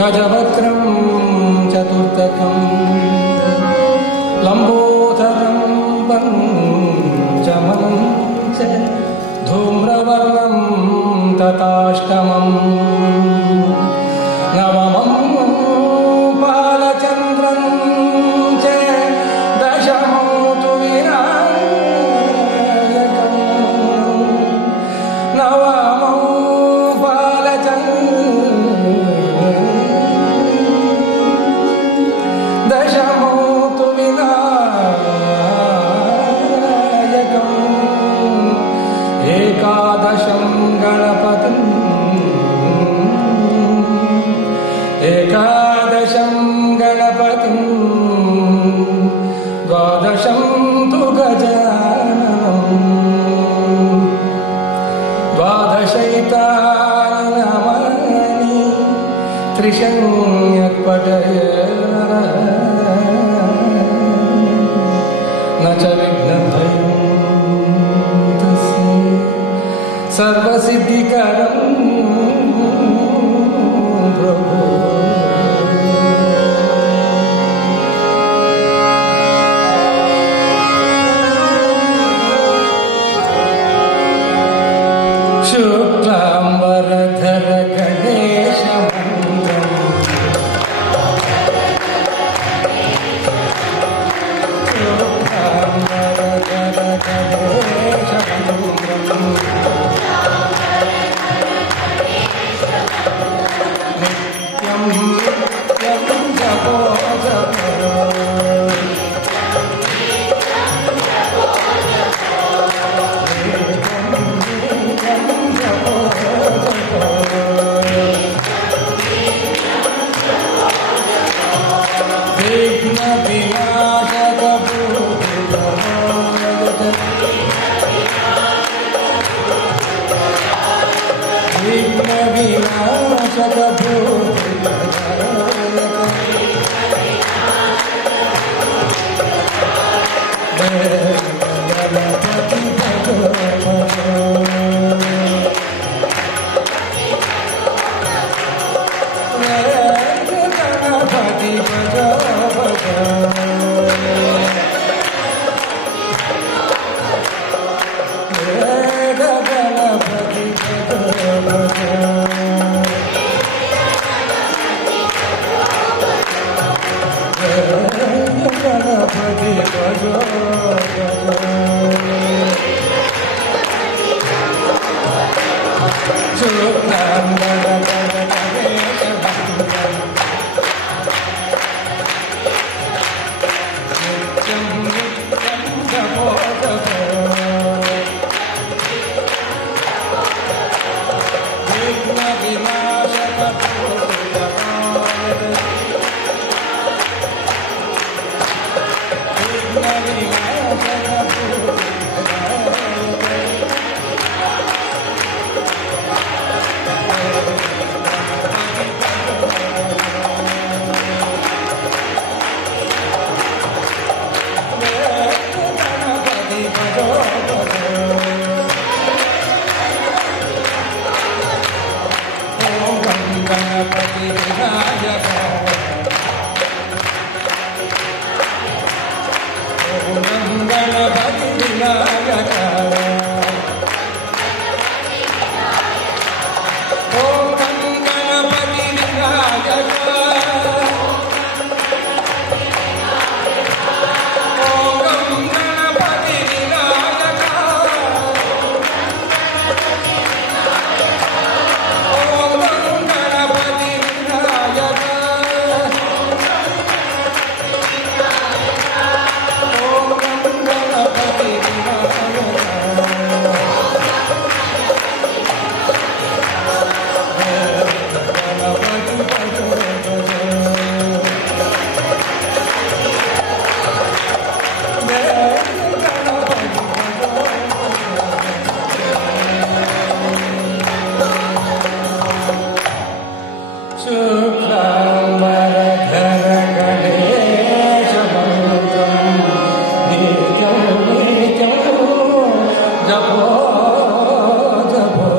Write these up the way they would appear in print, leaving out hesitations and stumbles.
गजवक्त्रं चतुर्थकं लम्बोदरं पञ्चमं च धूम्रवर्णं तथाष्टमम् नवमं बालचन्द्रं च दशमं तु विनायकं नवमं बालचन्द्रं दशमं तु विनायकम् एकादशं गणपतिम् एकादशं गणपतिं द्वादशं तु गजाननं द्वादशैतानि नामानि त्रिशन्यपठयेत् न च विघ्नभयं तस्मै सर्वसिद्धिकरं प्रभु शुक्लांबरधर गणेशमन्त्रम् शुक्लांबरधर गणेशमन्त्रम् नित्यं नित्यं जपो जपो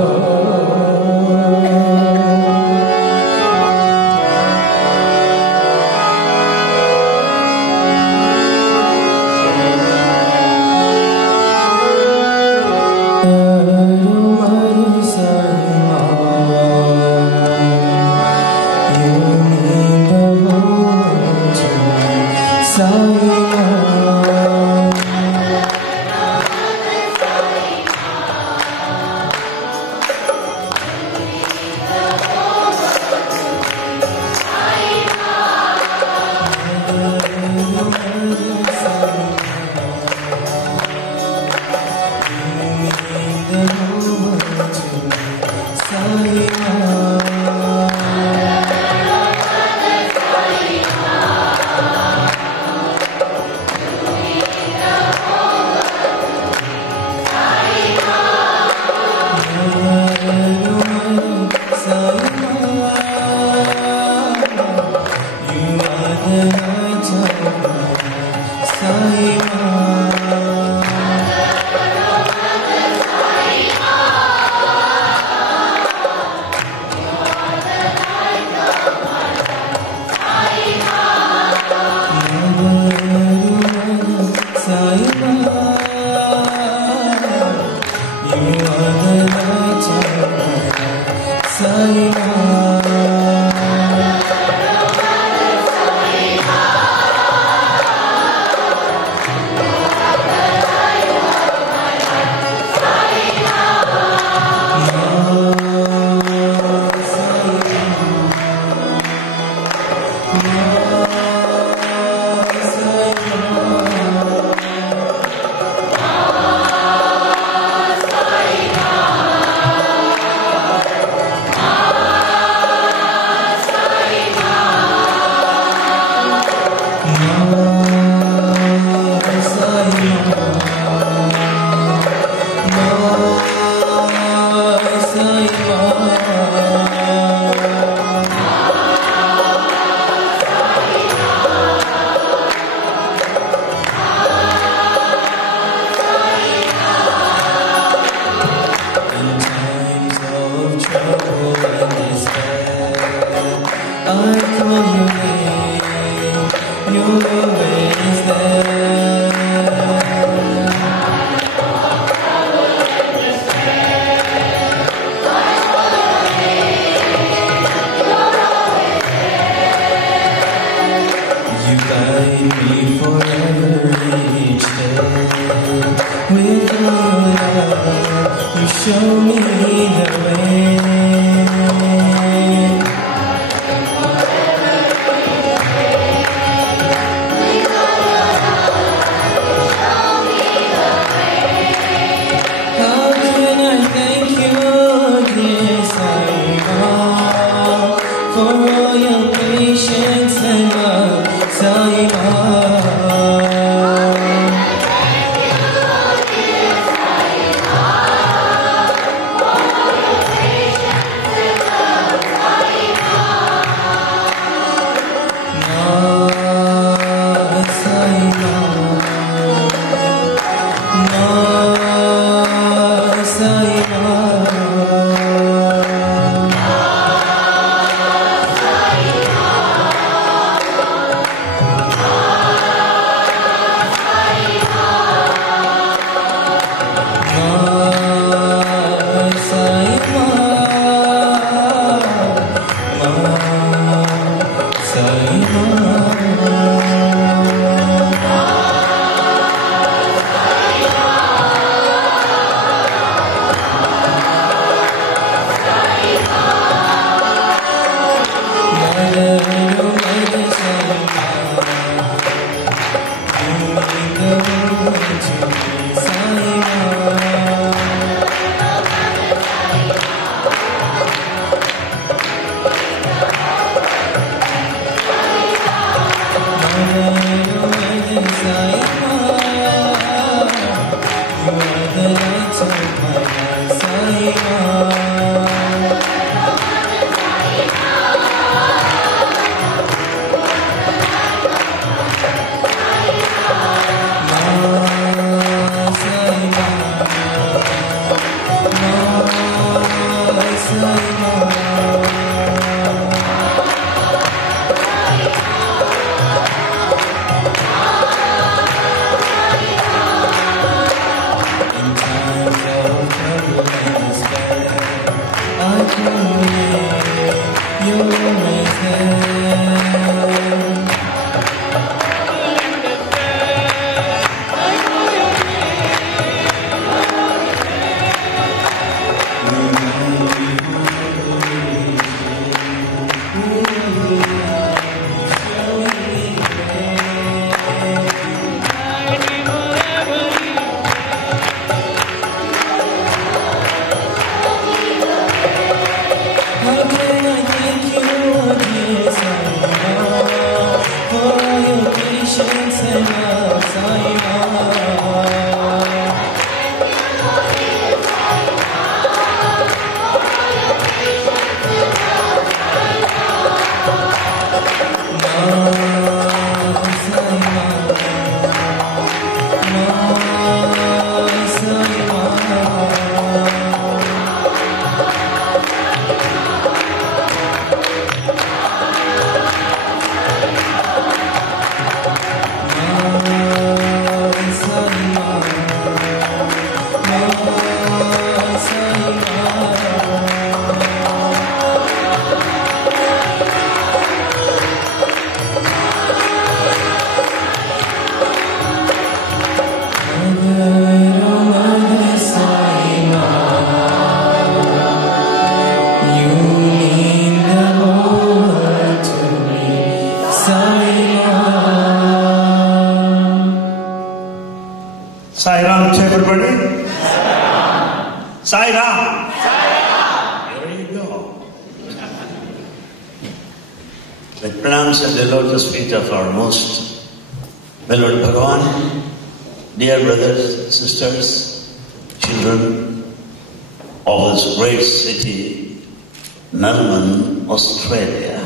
show me the way. How can I thank you, dear Sai-Ram, for all your patience and love, Sai-Ram. Sai-Ram to everybody. Sai-Ram. There you go. Let pranams at the lotus feet of our most beloved Bhagavan, dear brothers, sisters, children of this great city, Melbourne, Australia.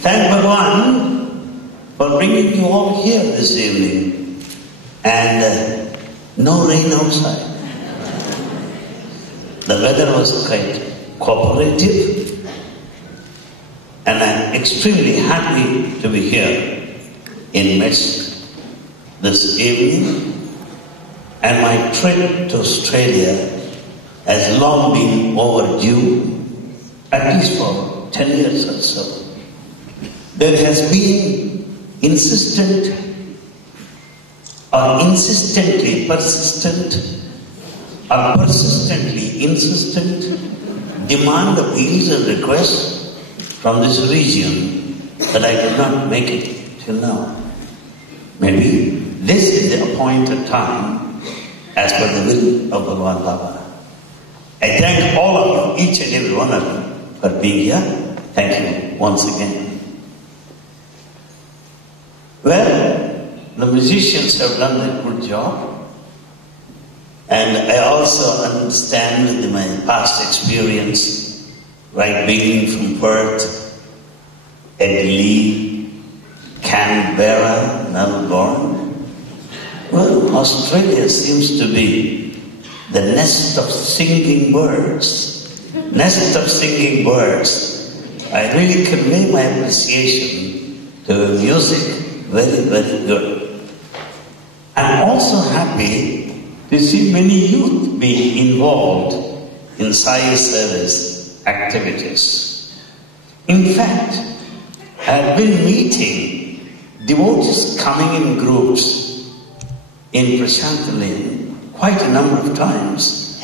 Thank Bhagavan for bringing you all here this evening. And no rain outside. The weather was quite cooperative, and I'm extremely happy to be here in midst this evening. And my trip to Australia has long been overdue, at least for 10 years or so. There has been insistently persistent are persistently insistent, demand appeals and requests from this region that I did not make it till now. Maybe this is the appointed time as per the will of Bhagavan Baba. I thank all of you, each and every one of you, for being here. Thank you once again. Well, the musicians have done a good job. And I also understand with my past experience, right beginning from Perth, Adelaide, Canberra, Melbourne. Well, Australia seems to be the nest of singing birds. Nest of singing birds. I really convey my appreciation to music. Very, very good. I'm also happy to see many youth being involved in Sai service activities. In fact, I have been meeting devotees coming in groups in Prashantalayam quite a number of times.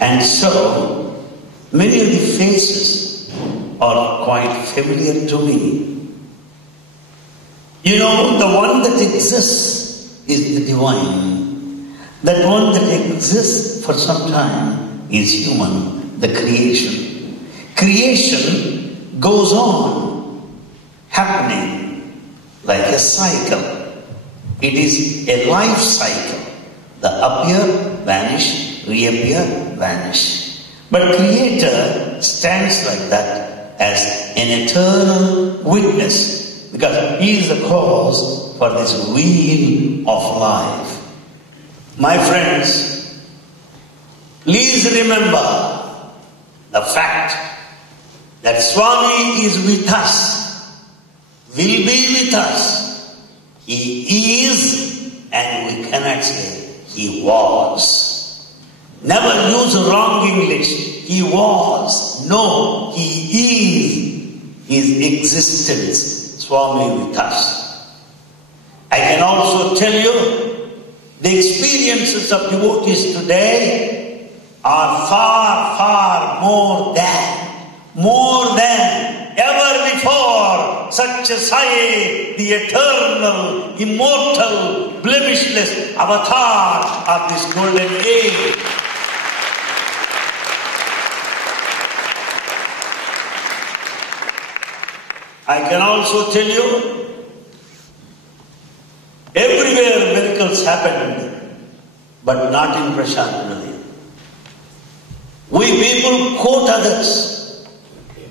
And so, many of the faces are quite familiar to me. You know, the one that exists is the divine. That one that exists for some time is human, the creation. Creation goes on, happening like a cycle. It is a life cycle. The appear, vanish, reappear, vanish. But Creator stands like that as an eternal witness because He is the cause for this wheel of life. My friends, please remember the fact that Swami is with us, will be with us. He is, and we cannot say He was. Never use wrong English. He was. No, He is. His existence, Swami with us. I can also tell you, the experiences of devotees today are far, far more than ever before. Such a Sai, the eternal, immortal, blemishless avatar of this golden age. I can also tell you, everywhere miracles happened, but not in Prashantalayam. We people quote others.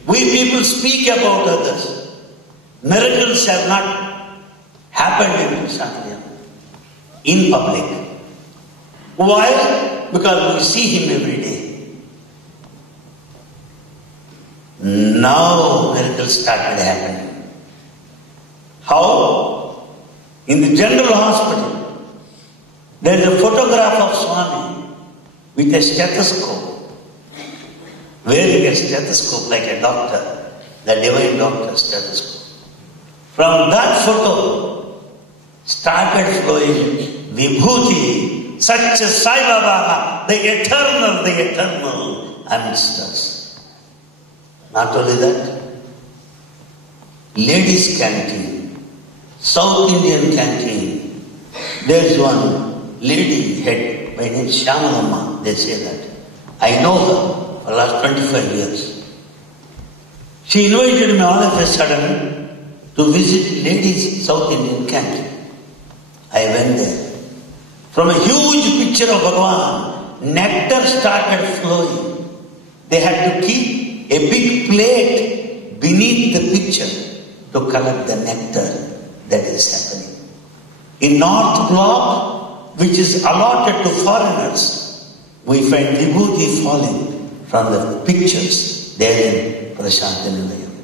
We people speak about others. Miracles have not happened in Prashantalayam, in public. Why? Because we see Him every day. Now miracles started happening. How? In the general hospital, there is a photograph of Swami with a stethoscope, wearing a stethoscope like a doctor, the divine doctor stethoscope. From that photo started flowing Vibhuti, such a Sai Baba, the eternal amidst us. Not only that, ladies' canteen, South Indian canteen. There's one lady head by name Shyamalama, they say that. I know her for the last 25 years. She invited me all of a sudden to visit ladies' South Indian canteen. I went there. From a huge picture of Bhagavan, nectar started flowing. They had to keep a big plate beneath the picture to collect the nectar. That is happening. In North Block, which is allotted to foreigners, we find Vibhuti falling from the pictures there in Prashantalayam.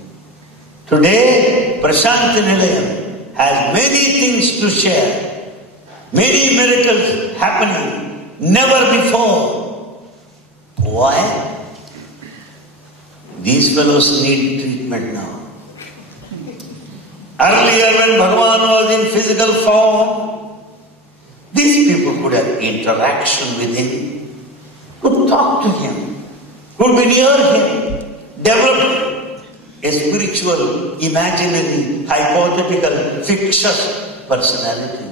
Today, Prashantalayam has many things to share. Many miracles happening, never before. Why? These fellows need treatment now. Earlier when Bhagavan was in physical form, these people could have interaction with Him. could talk to him, could be near him, develop a spiritual, imaginary, hypothetical, fictitious personality.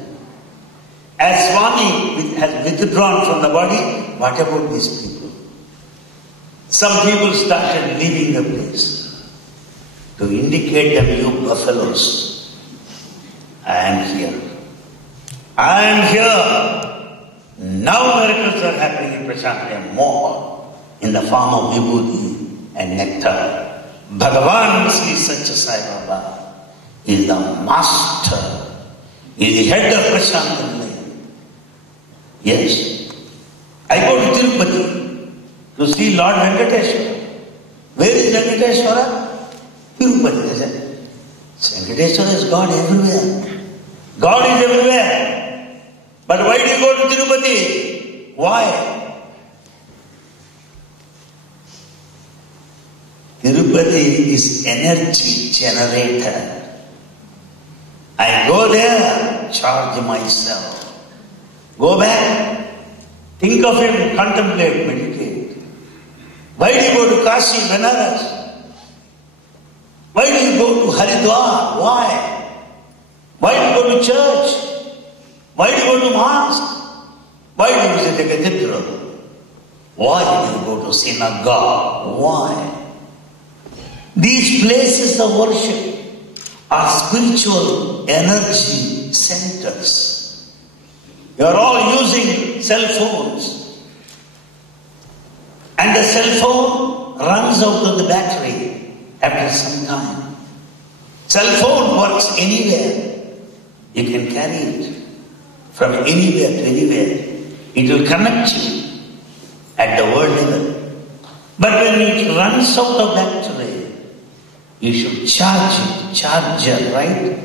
As Swami has withdrawn from the body, what about these people? Some people started leaving the place to indicate them, you buffaloes, I am here. I am here. Now miracles are happening in Prashantaya more in the form of vibhuti and nectar. Bhagavan Sri Satya Sai Baba is the master, is the head of Prashantaya. Yes. I go to Tirupati to see Lord Venkateshwara. Where is Venkateshwara? Tirupati, they said. Venkateshwara is God everywhere. God is everywhere. But why do you go to Tirupati? Why? Tirupati is energy generator. I go there, charge myself. Go back, think of him, contemplate, meditate. Why do you go to Kashi, Benares? Why do you go to Haridwar? Why? Why do you go to church? Why do you go to mosque? Why do you visit a cathedral? Why do you go to synagogue? Why? These places of worship are spiritual energy centers. You are all using cell phones. And the cell phone runs out of the battery after some time. Cell phone works anywhere. You can carry it from anywhere to anywhere. It will connect you at the world level. But when it runs out of battery, you should charge it, charger, right?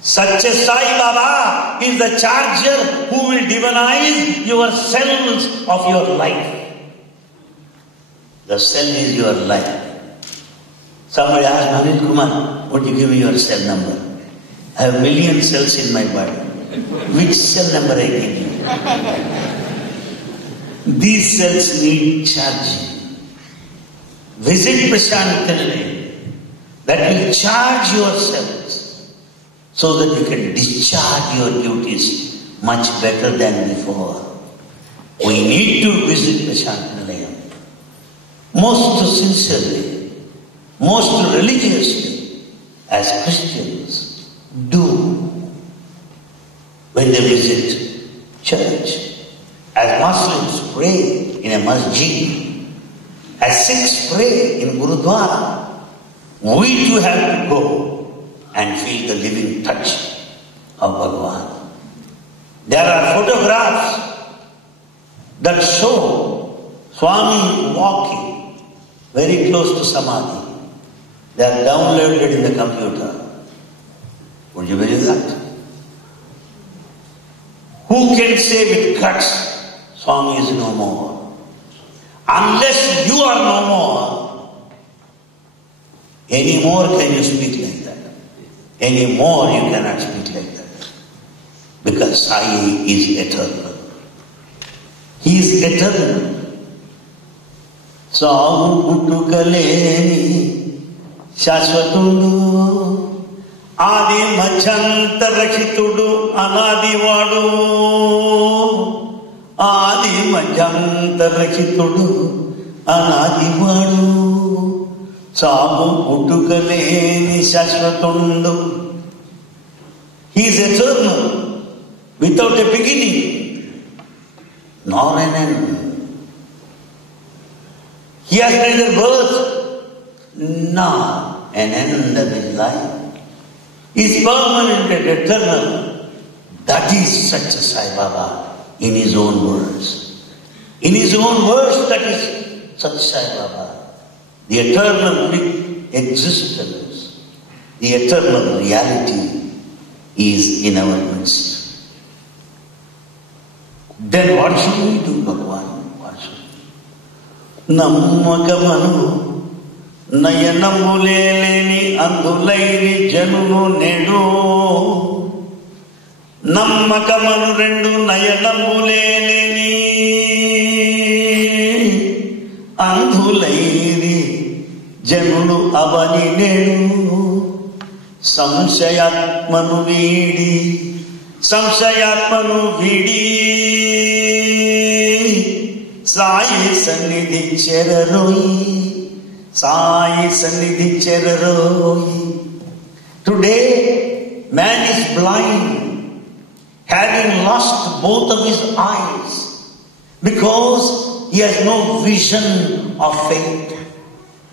Satya Sai Baba is the charger who will divinize your cells of your life. The cell is your life. Somebody asked Anil Kumar, would you give me your cell number? I have million cells in my body. Which cell number I give you? These cells need charging. Visit Prashantaya. That will charge your cells, so that you can discharge your duties much better than before. We need to visit Prashantaya most sincerely, most religiously, as Christians do when they visit church, as Muslims pray in a masjid, as Sikhs pray in Gurudwara. We too have to go and feel the living touch of Bhagavan. There are photographs that show Swami walking very close to Samadhi. They are downloaded in the computer. Would you believe that? Who can say with guts, Swami is no more? Unless you are no more, any more can you speak like that? Any more you cannot speak like that. Because Sai is eternal. He is eternal. Sahu putukaleni shashvatudu adi machantarakitudu anadivadu adi machantarakitudu anadivadu Sabu putukaleni shashvatundu. He is eternal, without a beginning, nor an end. He has neither birth nor an end of his life. He is permanent and eternal. That is Satya Sai Baba in his own words. In his own words, that is Satya Sai Baba. The eternal existence, the eternal reality is in our midst. Then what should we do, Bhagavan? What should we do? Nammakamanu nayanamuleleni andulairi janunu nedu. Nammakamanu rendu nayanamuleleni అంధులైరి జనులు అవని నేడు సంశయాత్మను వీడి సాయి సన్నిధి చెరరోయి. Today man is blind, having lost both of his eyes because he has no vision of faith.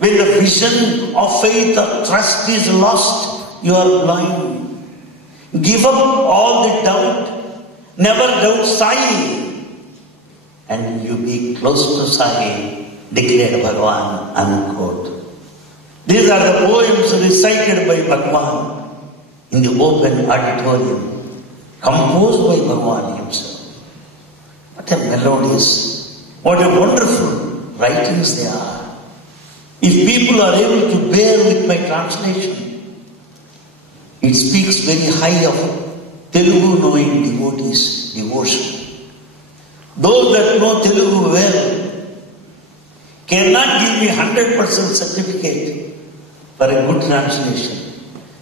When the vision of faith or trust is lost, you are blind. Give up all the doubt. Never doubt Sai. And you be close to Sai, declared Bhagavan, unquote. These are the poems recited by Bhagavan in the open auditorium, composed by Bhagavan himself. What a melodious, what a wonderful writings they are. If people are able to bear with my translation, it speaks very high of Telugu knowing devotees' devotion. Those that know Telugu well cannot give me 100% certificate for a good translation,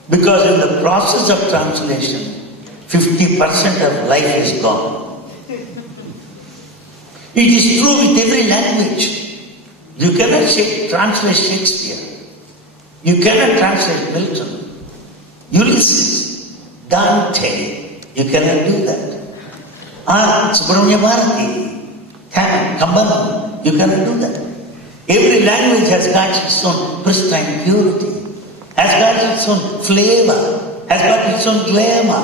because in the process of translation, 50% of life is gone. It is true with every language. You cannot translate Shakespeare. You cannot translate Milton, Ulysses, Dante. You cannot do that. Subramanya Bharati, Kambalam. You cannot do that. Every language has got its own pristine purity, has got its own flavor, has got its own glamour,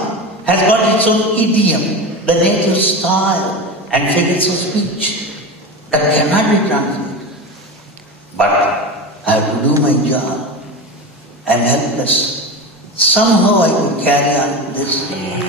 has got its own idiom, the native style and figures of speech that cannot be translated. But I have to do my job. I am helpless. Somehow I could carry on this. Hey!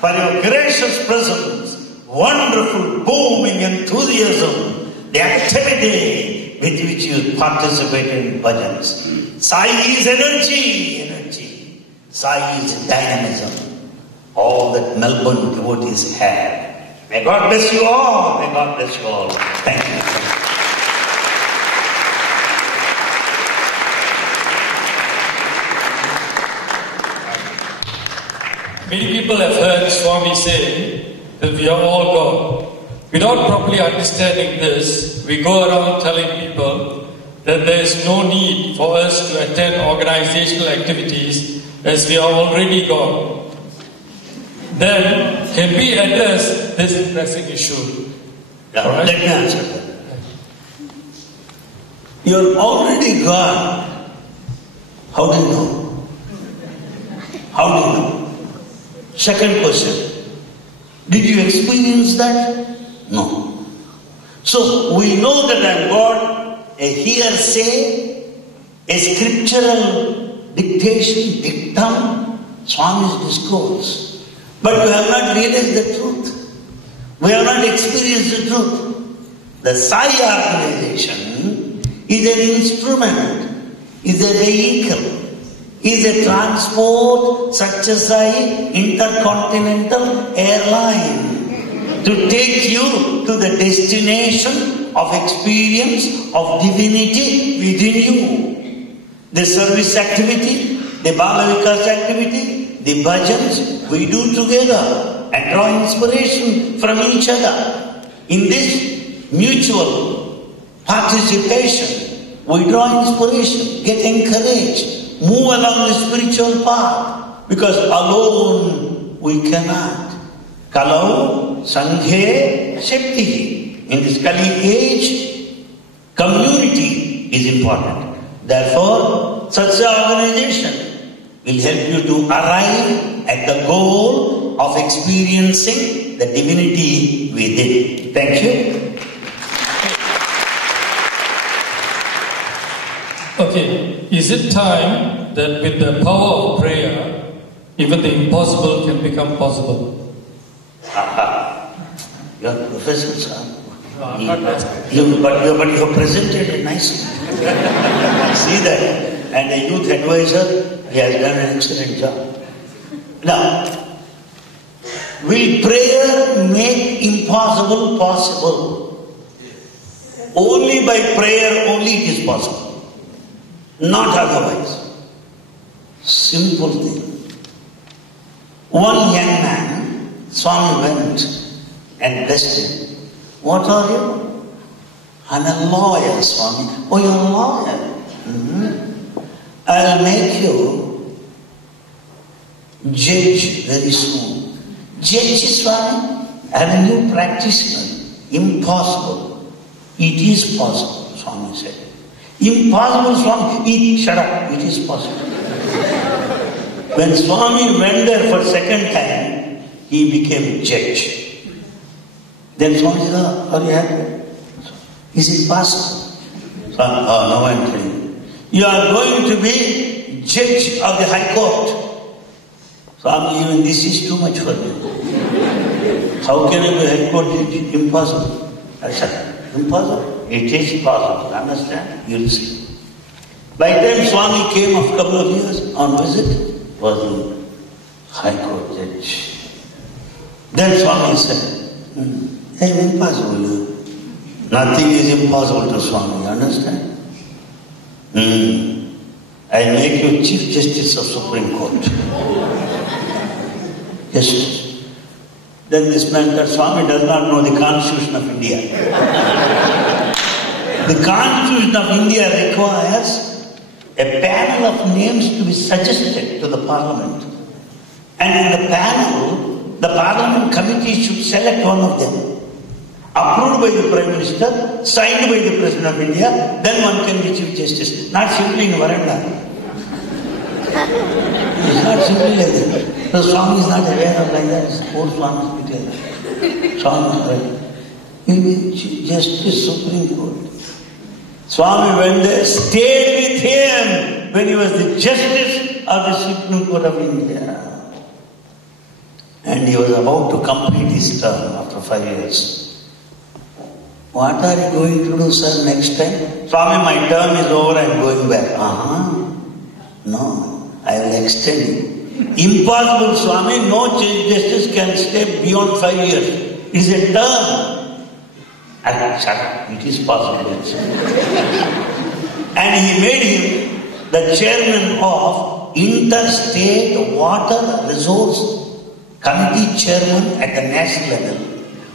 for your gracious presence, wonderful, booming enthusiasm, the activity with which you participate in bhajans. Sai is energy. Sai is dynamism. All that Melbourne devotees have. May God bless you all. May God bless you all. Thank you. Many people have heard Swami say that we are all God. Without properly understanding this, we go around telling people that there is no need for us to attend organizational activities as we are already God. Then, can we address this pressing issue? Yeah, right? Let me answer that. You're already God. How do you know? How do you know? Second question, did you experience that? No. So we know that I am God, a hearsay, a scriptural dictation, dictum, Swami's discourse. But we have not realized the truth. We have not experienced the truth. The Sai organization is an instrument, is a vehicle, is a transport such as an intercontinental airline to take you to the destination of experience of divinity within you. The service activity, the Bala Vikas activity, the bhajans we do together and draw inspiration from each other. In this mutual participation, we draw inspiration, get encouraged, move along the spiritual path, because alone we cannot. Kalau Sanghe Shakti. In this Kali age, community is important. Therefore, such an organization will help you to arrive at the goal of experiencing the divinity within. Thank you. Okay, is it time that with the power of prayer, even the impossible can become possible? You are professor, sir. But you have presented it nicely. See that? And a youth advisor, he has done an excellent job. Now, will prayer make impossible possible? Only by prayer only it is possible. Not otherwise. Simple thing. One young man, Swami went and blessed him. What are you? I'm a lawyer, Swami. Oh, you're a lawyer? Mm-hmm. I'll make you judge very soon. Judge, Swami? I'm a new practitioner. Impossible. It is possible, Swami said. Impossible, Swami. Shut up. It is possible. When Swami went there for second time, he became judge. Then Swami said, are you happy? Is it possible? Swami, now I am telling you. You are going to be judge of the High Court. Swami, even this is too much for me. How can I be High Court judge? Impossible. I said, impossible? It is possible. Understand? You will see. By the time Swami came after a couple of years on visit, was the High Court judge. Then Swami said, hey, impossible. Nothing is impossible to Swami, you understand? I make you Chief Justice of Supreme Court. Justice. Then this man, that Swami does not know the Constitution of India. The Constitution of India requires a panel of names to be suggested to the Parliament. And in the panel, the Parliament committee should select one of them. Approved by the Prime Minister, signed by the President of India, then one can be Chief Justice. Not simply in a veranda. It's not simply like that. The Swami is not aware of like that. Poor Swami is like Swami is right. He will be Chief Justice Supreme Court. Swami went there, stayed with him when he was the Justice of the Supreme Court of India. And he was about to complete his term after 5 years. What are you going to do, sir, next time? Swami, my term is over, I am going back. No, I will extend it. Impossible, Swami, no Chief Justice can stay beyond 5 years. It is a term. Shut up, it is possible. And he made him the chairman of Interstate Water Resource Committee chairman at the national level,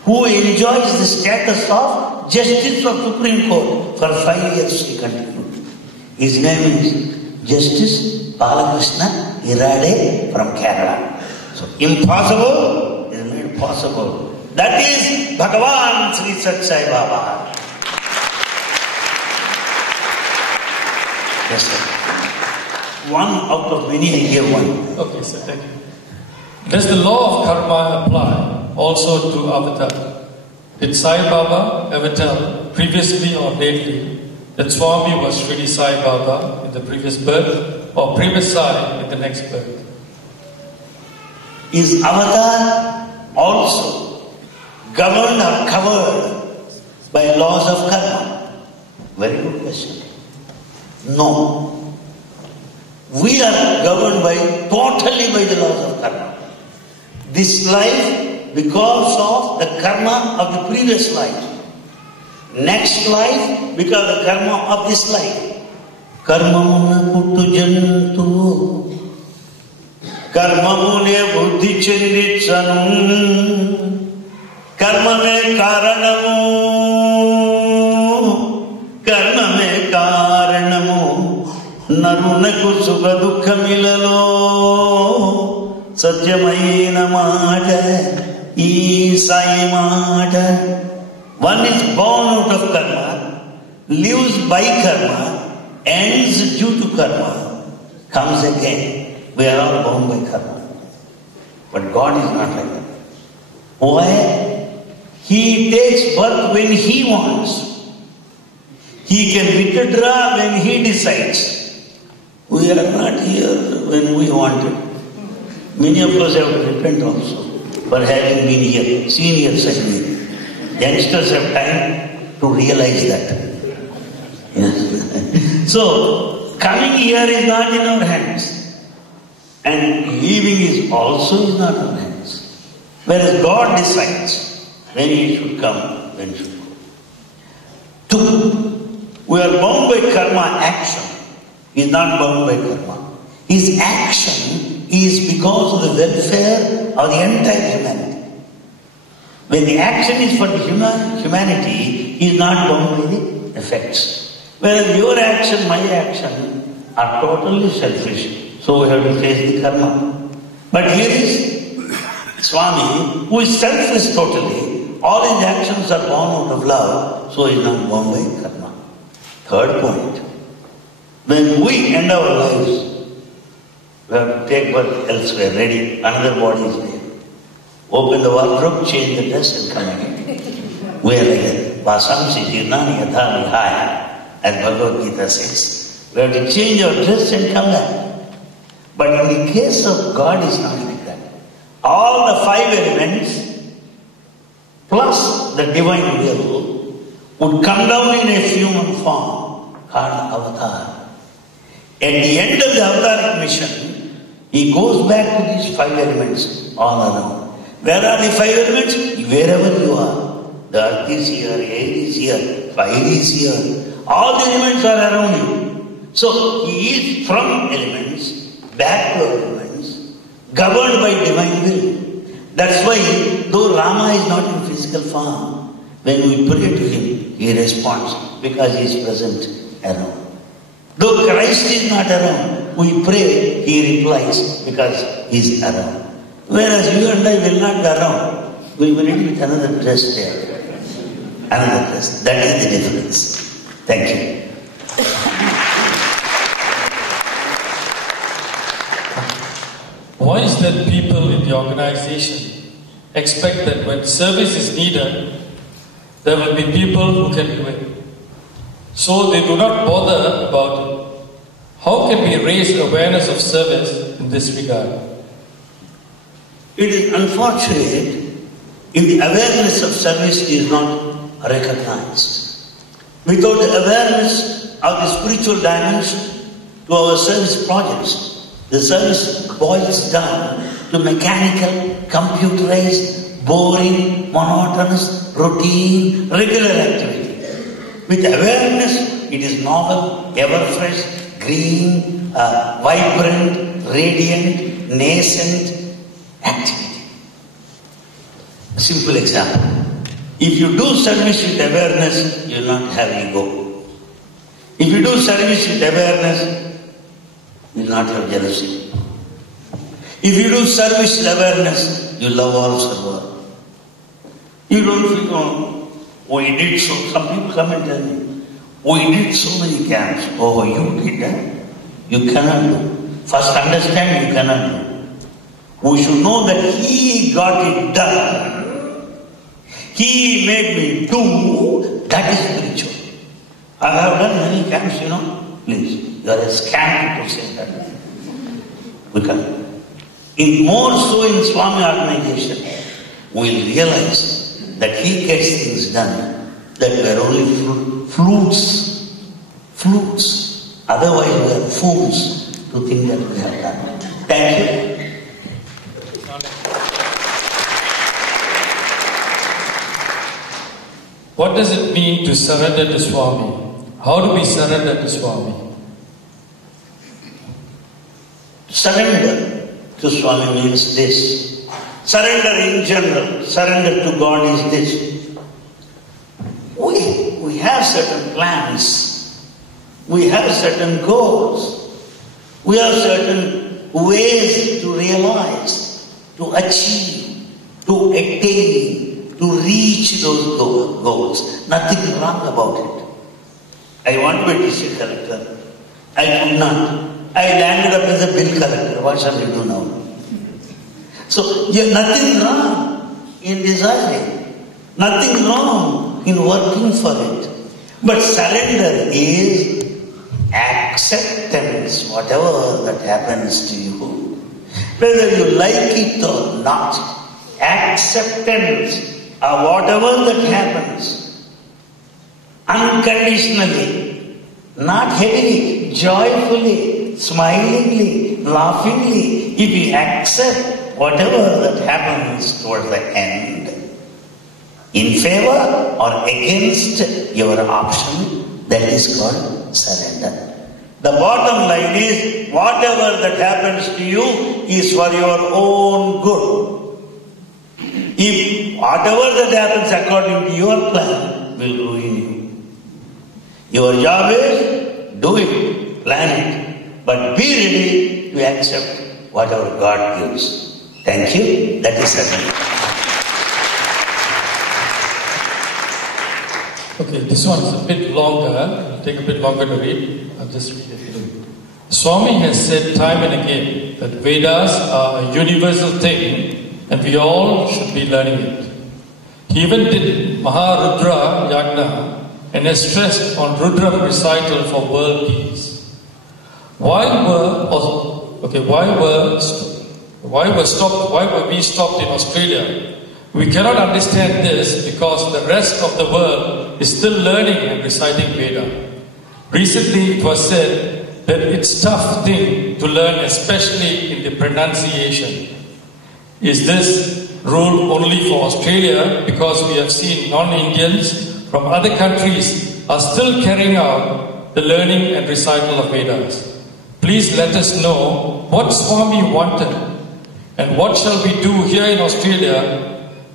who enjoys the status of Justice of Supreme Court for 5 years, he continued. His name is Justice Balakrishna Irade from Kerala. So impossible is made possible. That is Bhagavan Sri Sat Sai Baba. Yes, sir. One out of many, I give one. Okay, sir, thank you. Does the law of karma apply also to avatar? Did Sai Baba ever tell, previously or lately, that Swami was Sridi Sai Baba in the previous birth or Prima Sai in the next birth? Is avatar also governed or covered by laws of karma? Very good question. No. We are governed totally by the laws of karma. This life, because of the karma of the previous life. Next life, because of the karma of this life. Karma muna puttu jantu, karma mune buddhi chandritsanum, karma me karanamu, karma me karanamu, narunaku sukha dukha milalo. Satyamaina Mata, Isai Mata. One is born out of karma, lives by karma, ends due to karma, comes again. We are all born by karma. But God is not like that. Why? He takes birth when He wants. He can withdraw when He decides. We are not here when we want it. Many of us have to repent also for having been here, seniors like me. Youngsters have time to realize that. Yes. So, coming here is not in our hands. And leaving is also in not our hands. Whereas God decides when He should come, when He should go. Two, we are bound by karma action. He is not bound by karma. His action is because of the welfare of the entire humanity. When the action is for the humanity, he is not bound by the effects. Whereas your action, my action are totally selfish. So we have to face the karma. But here is Swami, who is selfless totally. All All his actions are born out of love, so he is not born by karma. Third point. When we end our lives, we have to take birth elsewhere, ready, another body is there. Open the wardrobe, change the dress and come again. We are like that. Vasamsi tirnani yatha vihaya, as Bhagavad Gita says. We have to change our dress and come back. But in the case of God, it's not like that. All the 5 elements plus the divine will would come down in a human form called avatar. At the end of the avataric mission, he goes back to these 5 elements all around. Where are the 5 elements? Wherever you are. The earth is here, air is here, fire is here. All the elements are around you. So he is from elements, back to elements, governed by divine will. That's why, though Rama is not in physical form, when we pray to him, he responds because he is present around. Though Christ is not around, we pray, he replies because he is around. Whereas you and I will not be around, we will be ready with another dress there. Another dress. That is the difference. Thank you. Why is that people in the organization expect that when service is needed, there will be people who can do it? So they do not bother about it. How can we raise awareness of service in this regard? It is unfortunate if the awareness of service is not recognized. Without the awareness of the spiritual dimension to our service projects, the service boils down to mechanical, computerized, boring, monotonous, routine, regular activity. With awareness, it is novel, ever-fresh, green, vibrant, radiant, nascent activity. A simple example. If you do service with awareness, you will not have ego. If you do service with awareness, you will not have jealousy. If you do service with awareness, you love all servers. You don't think, oh, we did so. Some people come and tell me, we did so many camps. Oh, you did that? You cannot do. First understand, you cannot do. We should know that he got it done. He made me do. That is spiritual. I have done many camps, Please. You are a scam to say that. We can. In more so in Swami organization, we will realize that he gets things done that were only flutes. Otherwise we are fools to think that we have done. Thank you. What does it mean to surrender to Swami? How do we surrender to Swami? Surrender to Swami means this. Surrender in general, surrender to God is this. We have certain plans. We have certain goals. We have certain ways to realize, to achieve, to attain, to reach those goals. Nothing wrong about it. I want to be a district collector. I could not. I landed up as a bill collector. What shall we do now? So, nothing wrong in desiring. Nothing wrong in working for it. But surrender is acceptance, whatever that happens to you. Whether you like it or not, acceptance of whatever that happens. Unconditionally, not heavily, joyfully, smilingly, laughingly, if you accept whatever that happens towards the end, in favor or against your option, that is called surrender. The bottom line is, whatever that happens to you is for your own good. If whatever that happens according to your plan will ruin you. Your job is, do it, plan it, but be ready to accept whatever God gives. Thank you. That is surrender. Okay, this one is a bit longer. It'll take a bit longer to read. I'll just read it. Swami has said time and again that Vedas are a universal thing and we all should be learning it. He even did Maharudra Yagna and has stressed on Rudra recital for world peace. Why were we stopped in Australia? We cannot understand this because the rest of the world is still learning and reciting Veda. Recently it was said that it's a tough thing to learn, especially in the pronunciation. Is this rule only for Australia? Because we have seen non-Indians from other countries are still carrying out the learning and recital of Vedas. Please let us know what Swami wanted and what shall we do here in Australia,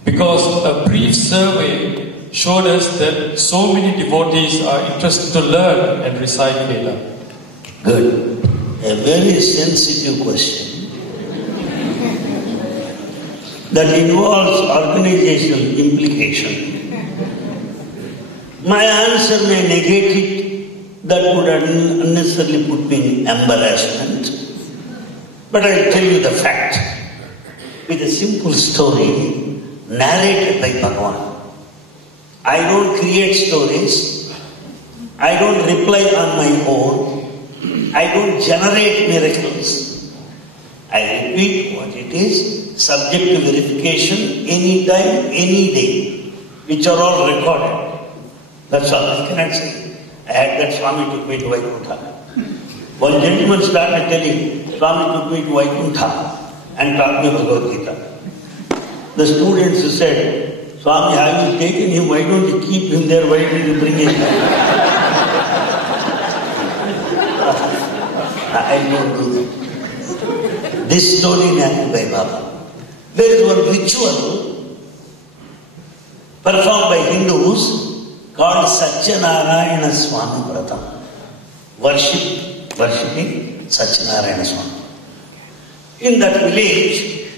because a brief survey showed us that so many devotees are interested to learn and recite Veda. Good. A very sensitive question that involves organizational implication. My answer may negate it. That would unnecessarily put me in embarrassment. But I'll tell you the fact with a simple story narrated by Bhagavan. I don't create stories. I don't reply on my own. I don't generate miracles. I repeat what it is, subject to verification, anytime, any day, which are all recorded. That's all I cannot say. I had that Swami took me to Vaikuntha. One gentleman started telling, Swami took me to Vaikuntha and taught me Bhagavad Gita. The students said, Swami, have you taken him? Why don't you keep him there? Why did you bring him back? I don't do that. This story narrated by Baba. There is one ritual performed by Hindus called Satyanarayana Swami Vratam. Worshipping Satyanarayana Swami. In that village,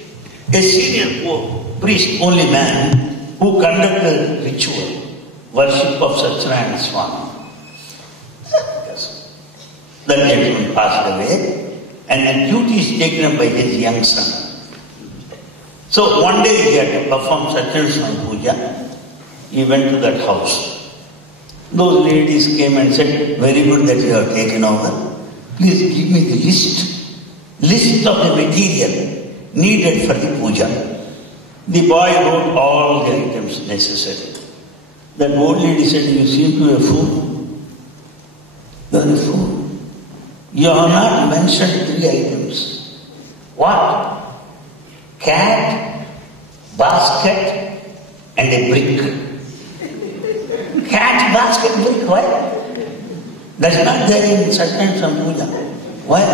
a senior priest, only man, who conducted ritual, worship of Satyanarayana Swami. That gentleman passed away, and the duty is taken up by his young son. So one day he had to perform Satyanarayana Puja. He went to that house. Those ladies came and said, very good that you have taken over. Please give me the list of the material needed for the puja. The boy wrote all the items necessary. That old lady said, you seem to be a fool. You are a fool. You have not mentioned 3 items. What? Cat, basket, and a brick. Cat, basket, brick, why? That's not there in Satyanarayana Puja. Why?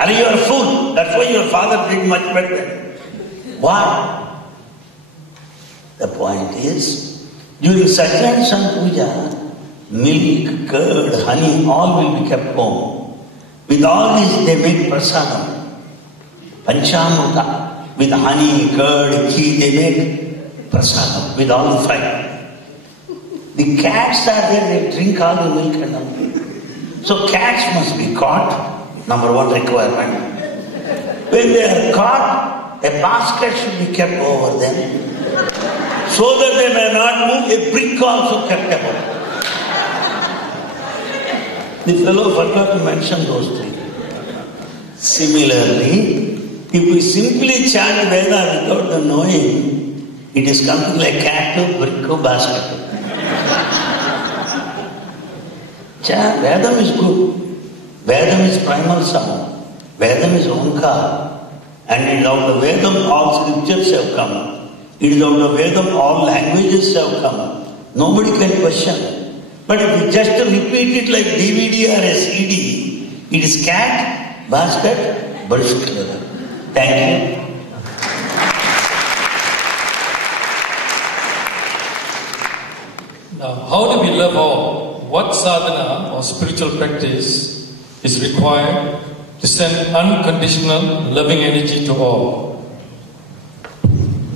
Are you a fool? That's why your father did much better. Why? The point is, during Satyanarayana Puja, milk, curd, honey, all will be kept home. With all this, they make prasadam. Panchamrita. With honey, curd, ghee, they make prasadam. With all the 5. The cats are there, they drink all the milk and honey. So cats must be caught, number 1 requirement. When they are caught, a basket should be kept over them, so that they may not move, a brick also kept above. The fellow forgot to mention those 3. Similarly, if we simply chant Veda without them knowing, it is something like cat, brick, basket. Vedam is good. Vedam is primal sound. Vedam is Omkar. And out of Vedam all scriptures have come. It is out of Vedam all languages have come. Nobody can question. But if you just repeat it like DVD or a CD, it is cat, basket, brush clearer. Thank you. Now, how do we love all? What sadhana or spiritual practice is required to send unconditional loving energy to all?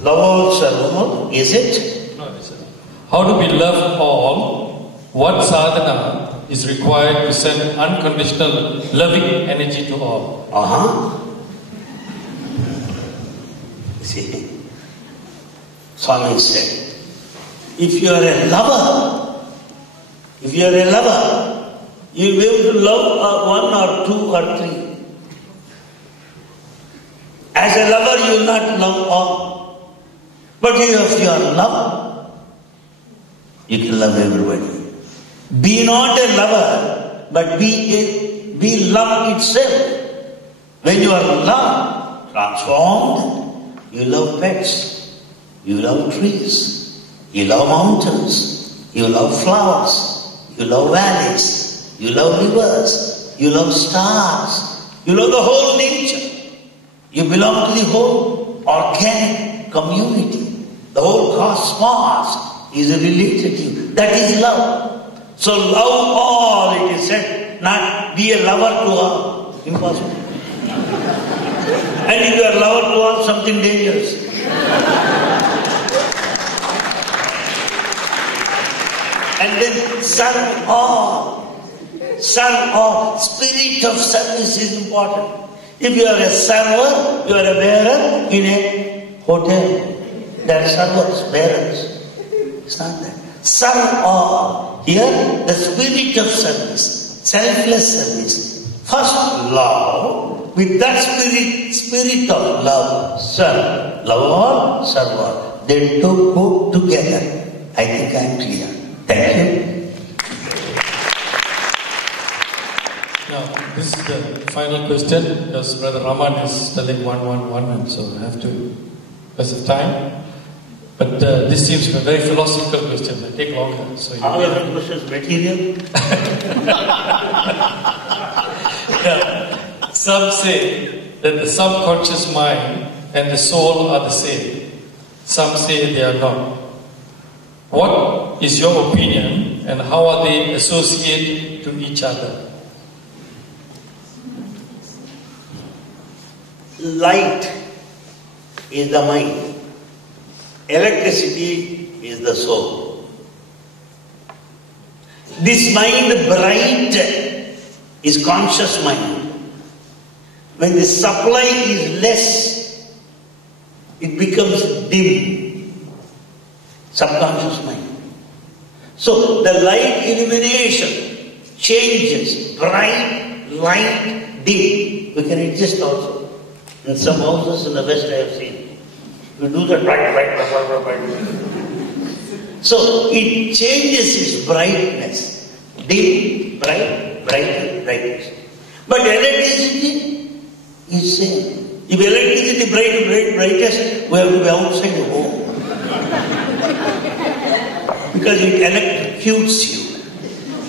Love all, sarvam, is it? No, it isn't. How do we love all what sadhana is required to send unconditional loving energy to all? See, Swami said, if you are a lover, you'll be able to love one or two or three. As a lover, you will not love all. But if you are a lover, you can love everybody. Be not a lover, but be love itself. When you are love transformed, you love pets, you love trees, you love mountains, you love flowers, you love valleys, you love rivers, you love stars, you love the whole nature. You belong to the whole organic community. The whole cosmos is related to you. That is love. So love all, it is said, not be a lover to all. Impossible. And if you are lover to all, something dangerous. And then serve all. Serve all. Spirit of service is important. If you are a server, you are a bearer in a hotel. There are servers, bearers. It's not that. Serve all. Here, the spirit of service, selfless service. First, love. With that spirit of love, serve. Love all, serve all. They two go together. I think I am clear. Thank you. Now, this is the final question, because Brother Raman is telling 111, and so I have to, because of time. But this seems a very philosophical question. It will take longer. So all of the questions material? Yeah. Some say that the subconscious mind and the soul are the same. Some say they are not. What is your opinion, and how are they associated to each other? Light is the mind. Electricity is the soul. This mind, bright, is conscious mind. When the supply is less, it becomes dim. Subconscious mind. So the light illumination changes. Bright, light, dim. We can adjust also. In some houses in the West I have seen. You do that bright. So it changes its brightness. Dim, bright, brightness. But electricity is same. If electricity brightest, we have to be outside the home. Because it electrocutes you.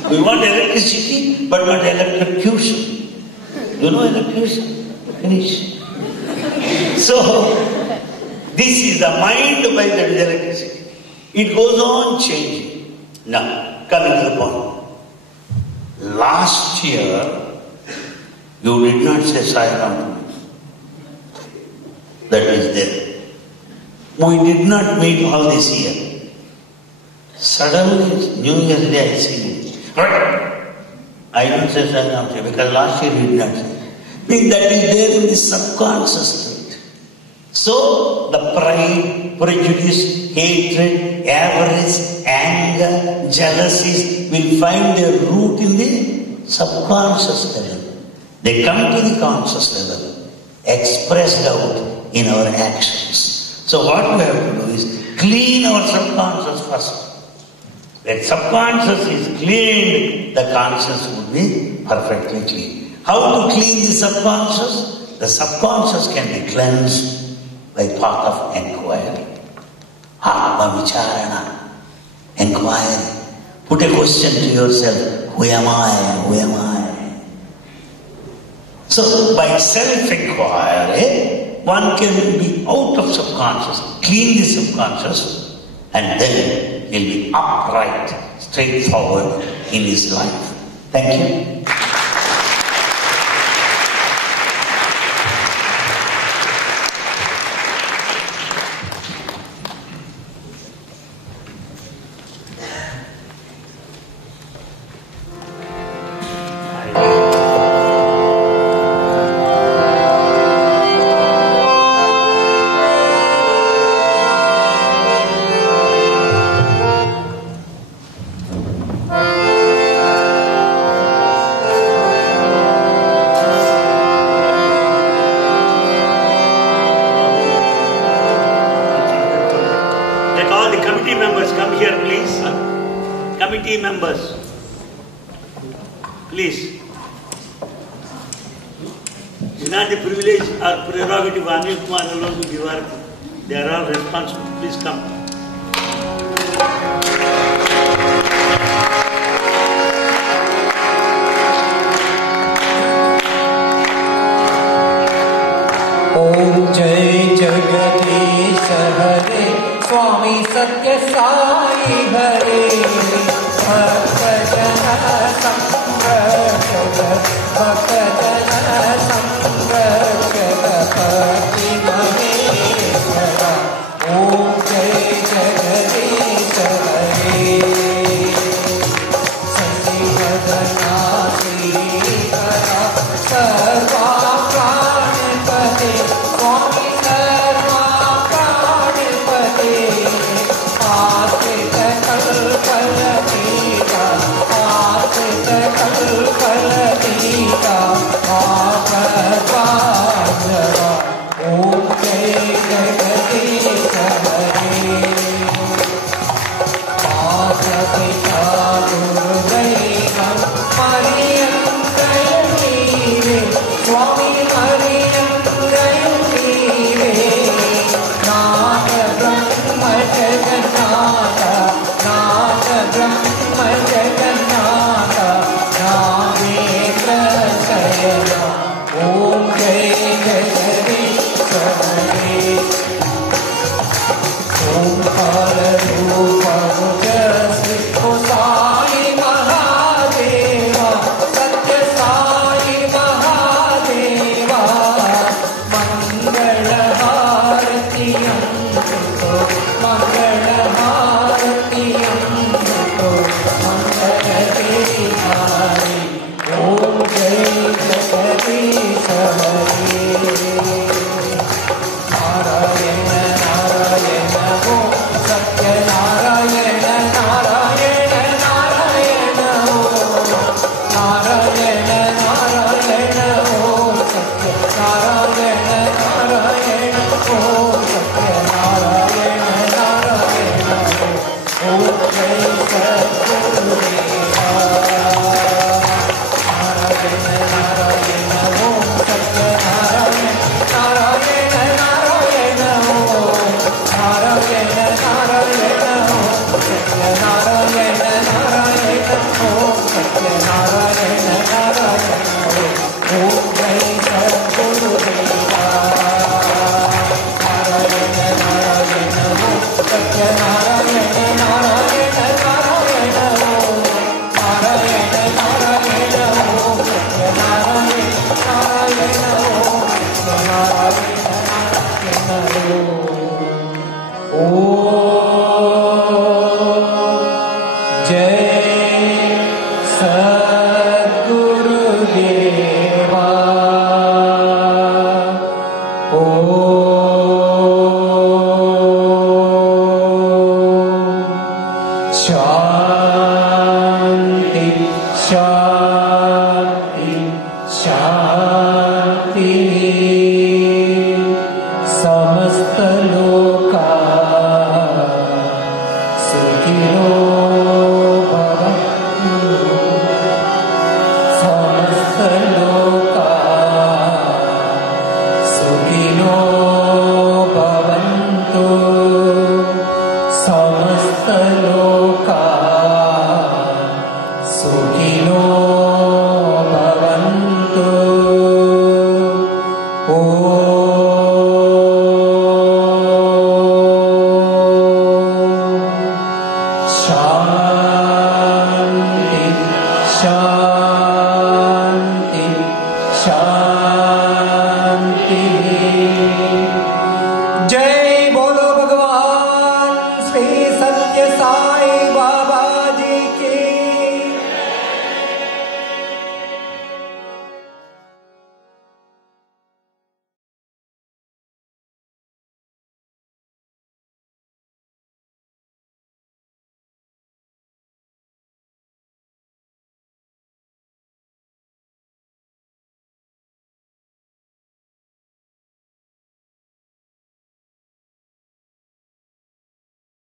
We want electricity, but not electrocution. You know electrocution? Finish. So, this is the mind by the electricity. It goes on changing. Now, coming to the point. Last year, you did not say Sai. That is there. We did not meet all this year. Suddenly, New Year's Day I see you. Right. I don't say Sai because last year you did not say. Means that is there in the subconscious state. So, the pride, prejudice, hatred, avarice, anger, jealousies will find their root in the subconscious level. They come to the conscious level, expressed out in our actions. So what we have to do is clean our subconscious first. When subconscious is cleaned, the conscious will be perfectly clean. How to clean the subconscious? The subconscious can be cleansed by path of inquiry. Atma Vicharana. Inquiry. Put a question to yourself. Who am I? Who am I? So by self-inquiry, one can be out of subconscious, clean the subconscious, and then he'll be upright, straightforward in his life. Thank you. Committee members, please. It's not the privilege or prerogative of Anil Kumar alone to give Arati. They are all responsible. Please come. Om Jai Jagadish Hare Swami Satya Sai Hare Bhakta Jana Samrakshaka Bhakta Jana Samrakshaka Pati Maheshwara Om Jai Jagadish Hare Sanjivadana Srikara Sarva Pranipate Swami Sarva Pranipate Aasrita Kalpalatita Aasrita Kalpalatita Aapatvajara Om Jai Jagadish Hare Mata Pita Guru Daivam Mariyam Dayamire Swami Mariyam Dayamire Nata Brahma Jagannatha Nata Brahma Jagannatha Namendra Sayana Om Jai Jagadish Hare Omkara Rupa Mujasri O Sai Mahadeva Satya Sai Mahadeva Mangala Harati Amrito Mangala Harati Amrito Mangala Devihari Om Jai Jagadish Hare Narayana Narayana Om Satya Narayana Narayana Narayana Om Narayana Narayana Om Satya Narayana Narayana Om Satya Narayana Narayana Om Jai Sadguru Deva Narayana Narayana Om Satya Narayana Narayana Narayana Om Narayana Narayana Om Satya Narayana Narayana Om Satya Narayana Narayana Om Jai Sadguru Deva Narayana Narayana Om Satya Narayana Narayana Narayana Om Narayana Narayana Om Satya Narayana Narayana Om Satya Narayana Narayana Om Jai Sadguru Deva